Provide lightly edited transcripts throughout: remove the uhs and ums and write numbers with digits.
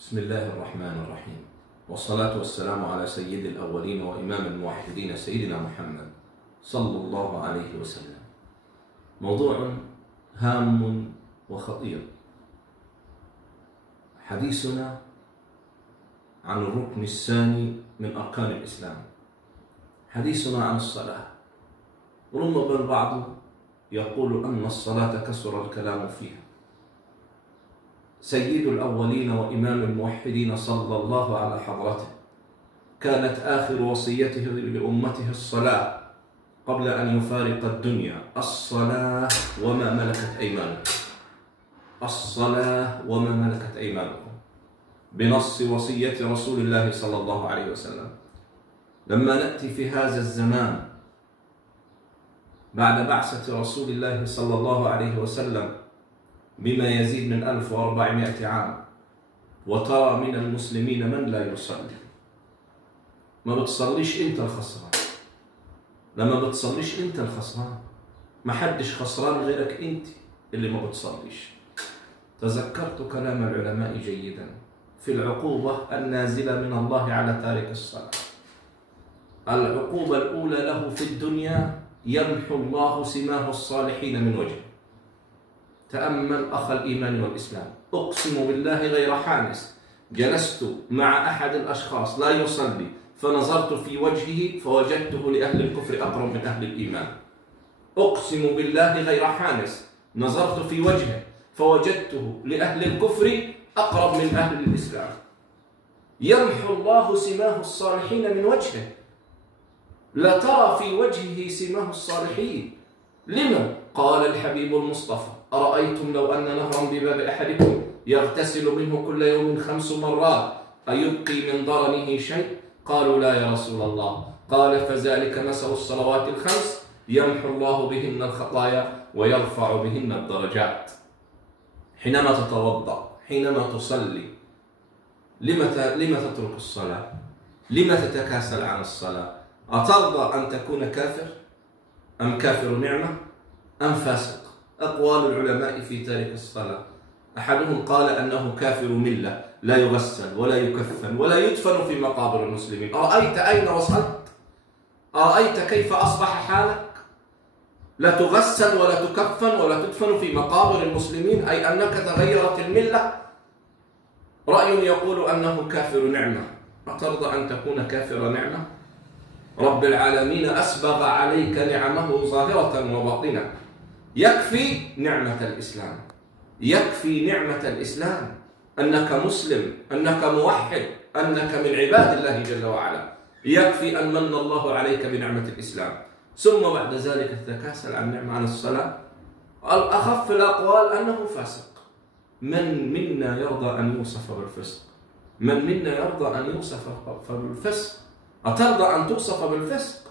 بسم الله الرحمن الرحيم، والصلاة والسلام على سيد الأولين وإمام الموحدين سيدنا محمد صلى الله عليه وسلم. موضوع هام وخطير، حديثنا عن الركن الثاني من أركان الإسلام، حديثنا عن الصلاة. ربما البعض يقول أن الصلاة كثر الكلام فيها. سيد الأولين وإمام الموحدين صلى الله على حضرته كانت آخر وصيته لأمته الصلاة قبل أن يفارق الدنيا، الصلاة وما ملكت أيمانكم، الصلاة وما ملكت أيمانكم، بنص وصية رسول الله صلى الله عليه وسلم. لما نأتي في هذا الزمان بعد بعثة رسول الله صلى الله عليه وسلم بما يزيد من 1400 عام، وترى من المسلمين من لا يصلي. ما بتصليش انت الخسران، لما بتصليش انت الخسران، ما حدش خسران غيرك انت اللي ما بتصليش. تذكرت كلام العلماء جيدا في العقوبة النازلة من الله على تارك الصلاة. العقوبة الأولى له في الدنيا يمحو الله سماه الصالحين من وجهه. تأمل أخ الإيمان والإسلام، أقسم بالله غير حانس، جلست مع أحد الأشخاص لا يصلي فنظرت في وجهه فوجدته لأهل الكفر أقرب من أهل الإيمان. أقسم بالله غير حانس، نظرت في وجهه فوجدته لأهل الكفر أقرب من أهل الإسلام. يمحو الله سماه الصالحين من وجهه، لا ترى في وجهه سماه الصالحين. لما؟ قال الحبيب المصطفى: أرأيتم لو أن نهرا بباب أحدكم يغتسل منه كل يوم 5 مرات أيبقي من ضرنه شيء؟ قالوا لا يا رسول الله. قال: فذلك مثل الصلوات ال5 يمحو الله بهن الخطايا ويرفع بهن الدرجات. حينما تتوضأ، حينما تصلي، لما تترك الصلاة؟ لما تتكاسل عن الصلاة؟ أترضى أن تكون كافر؟ أم كافر نعمة؟ أم فاسق؟ أقوال العلماء في تارك الصلاة. أحدهم قال أنه كافر ملة، لا يغسل ولا يكفن ولا يدفن في مقابر المسلمين. أرأيت أين وصلت؟ أرأيت كيف أصبح حالك؟ لا تغسل ولا تكفن ولا تدفن في مقابر المسلمين، أي أنك تغيرت الملة. رأي يقول أنه كافر نعمة. أترضى أن تكون كافر نعمة؟ رب العالمين أسبغ عليك نعمه ظاهرة وباطنة. يكفي نعمة الإسلام، يكفي نعمة الإسلام، أنك مسلم، أنك موحد، أنك من عباد الله جل وعلا. يكفي أن من الله عليك بنعمة الإسلام، ثم بعد ذلك تتكاسل عن الصلاة. الأخف الأقوال أنه فاسق. من منا يرضى أن يوصف بالفسق؟ من منا يرضى أن يوصف بالفسق؟ أترضى أن توصف بالفسق؟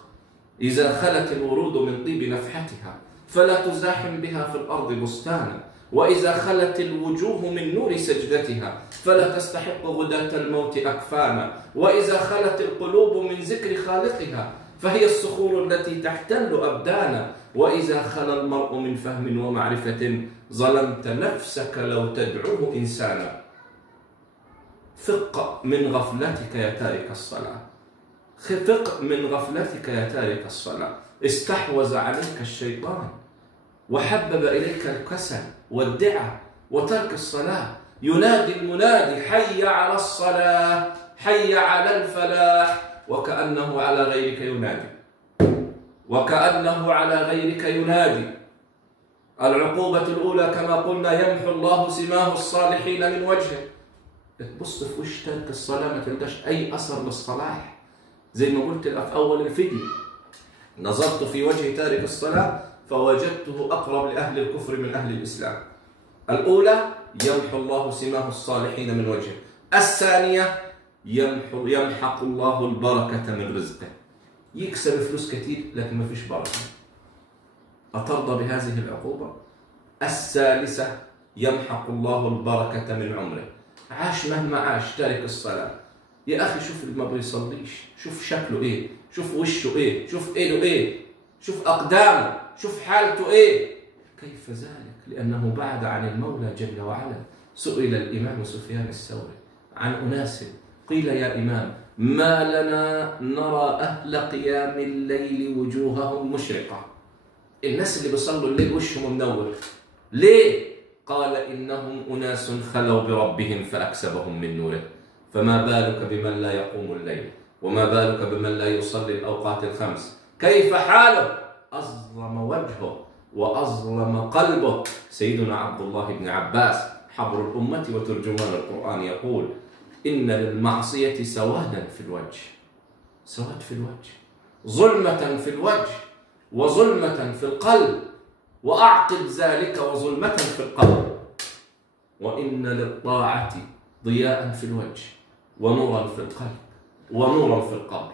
إذا خلت الورود من طيب نفحتها فلا تزاحم بها في الأرض بستانا، وإذا خلت الوجوه من نور سجدتها فلا تستحق غداة الموت أكفانا، وإذا خلت القلوب من ذكر خالقها فهي الصخور التي تحتل أبدانا، وإذا خلا المرء من فهم ومعرفة ظلمت نفسك لو تدعوه إنسانا. فق من غفلتك يا تارك الصلاة، فق من غفلتك يا تارك الصلاة. استحوذ عليك الشيطان وحبب إليك الكسل والدعة وترك الصلاة. ينادي المنادي: حي على الصلاة، حي على الفلاح، وكأنه على غيرك ينادي، وكأنه على غيرك ينادي. العقوبة الأولى كما قلنا يمحو الله سماه الصالحين من وجهه. تبص في وش ترك الصلاة ما تلقاش أي أثر للصلاح. زي ما قلت في أول الفيديو، نظرت في وجه تارك الصلاة فوجدته أقرب لأهل الكفر من أهل الإسلام. الأولى يمحو الله سماه الصالحين من وجهه. الثانية يمحق الله البركة من رزقه. يكسب فلوس كتير لكن ما فيش بركة. أترضى بهذه العقوبة؟ الثالثة يمحق الله البركة من عمره. عاش مهما عاش تارك الصلاة. يا أخي شوف اللي ما بيصليش، شوف شكله إيه، شوف وشه إيه، شوف إيده إيه، شوف أقدامه، شوف حالته إيه. كيف ذلك؟ لأنه بعد عن المولى جل وعلا. سئل الإمام سفيان الثوري عن أناس قيل يا إمام ما لنا نرى أهل قيام الليل وجوههم مشرقة، الناس اللي بيصلوا الليل وشهم منور ليه؟ قال إنهم أناس خلوا بربهم فأكسبهم من نوره. فما بالك بمن لا يقوم الليل، وما بالك بمن لا يصلي الأوقات الخمس، كيف حاله؟ أظلم وجهه وأظلم قلبه. سيدنا عبد الله بن عباس حبر الأمة وترجمان القرآن يقول إن للمعصية سوادا في الوجه، سواد في الوجه، ظلمة في الوجه وظلمة في القلب، وأعقب ذلك وظلمة في القلب. وإن للطاعة ضياء في الوجه ونورا في القلب ونورا في القلب.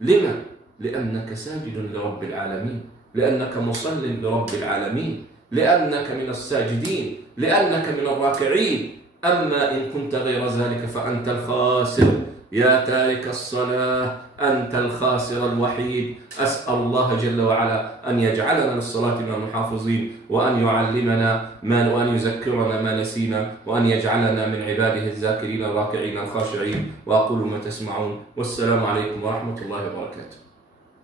لما؟ لأنك ساجد لرب العالمين، لأنك مصل لرب العالمين، لأنك من الساجدين، لأنك من الراكعين. أما إن كنت غير ذلك فأنت الخاسر يا تارك الصلاة، أنت الخاسر الوحيد. أسأل الله جل وعلا أن يجعلنا للصلاة من المحافظين، وأن يعلمنا وأن يذكرنا ما نسينا، وأن يجعلنا من عباده الذاكرين الراكعين الخاشعين. وأقول ما تسمعون، والسلام عليكم ورحمة الله وبركاته.